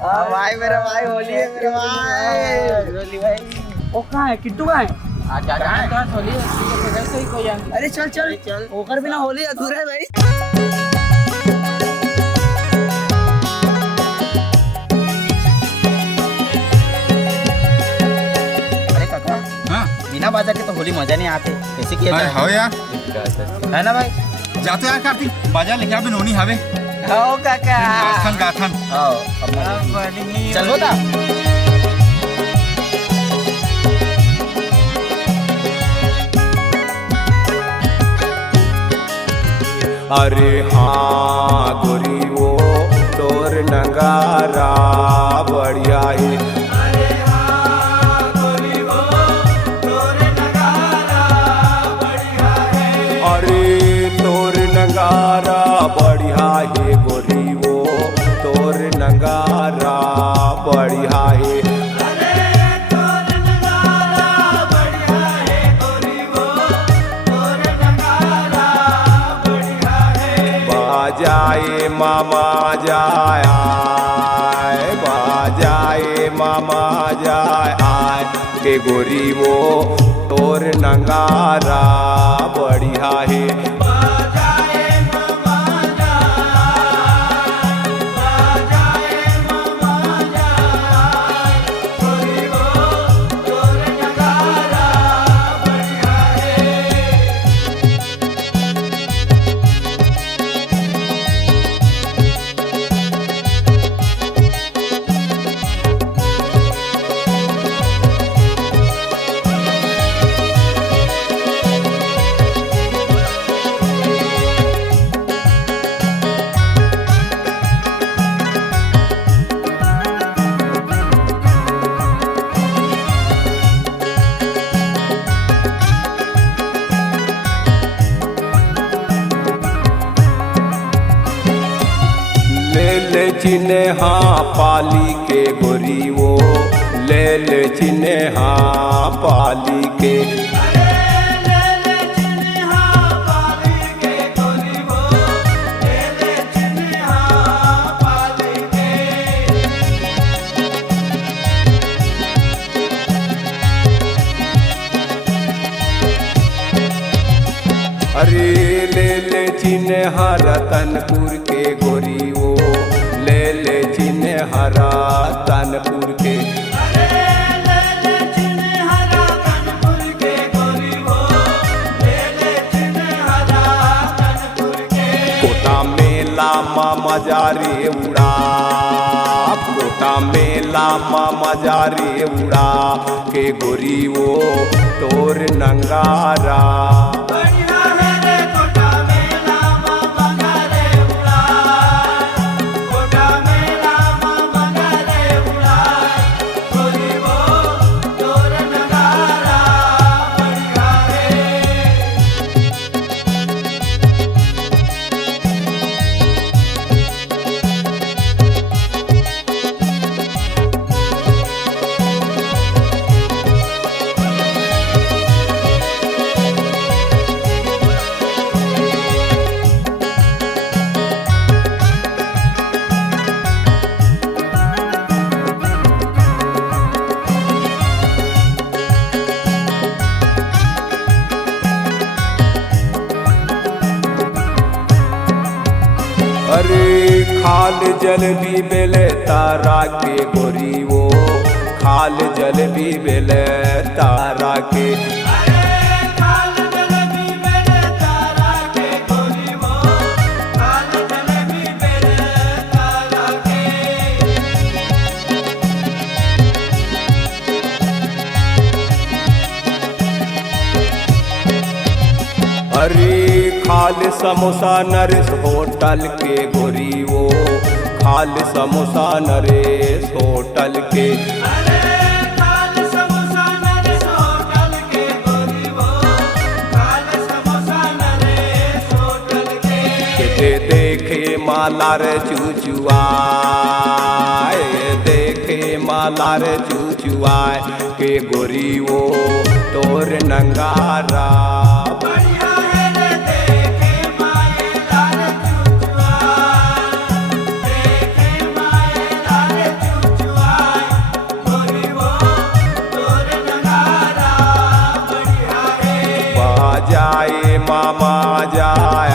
भाई मेरा भाई होली है मेरा भाई। होली भाई ओ कहाँ है किट्टू कहाँ है? आजा होली है कोई। अरे चल चल चल होकर बिना होली अधूरा है भाई। अरे काका हाँ बिना बाजा के तो होली मजा नहीं आते, कैसे किया अरे जाए? हो यार है ना भाई? जाते यार कार्तिक बाजा लेके आ बिनोनी हवे आओ काका गाथन गाथन आओ अब चल होता। अरे हाँ गोरी वो तोर नगारा बढ़िया है। अरे हाँ गोरी वो तोर नगारा बढ़िया है। अरे तोर नगारा बढ़िया है गोरी वो तोर नगारा बढ़िया है। बाजाए मामा जाए बाजाए मामा जाए के गोरी वो तोर नगारा बढ़िया है। ले चिन्हे हाँ पाली के गोरी वो ले चिन्हे हाँ पाली के। अरे ले चिन्हे हाँ रतनपुर के गोरी वो ले चिन्हे हरा तनपुर के। कोटा मेला मामा जारे उड़ा कोटा मेला मामा जारे उड़ा के गोरी वो तोर नगारा। अरे खाल जल भी बेले तारा के गोरी वो खाल जल भी बेले तारा के। अरे खाल समोसा नरेश होटल के गोरी वो खाल समोसा नरेश होटल के। देखे माला रे चूचुआ देखे माला रे चूचुआ के गोरी वो तोर नगारा। आए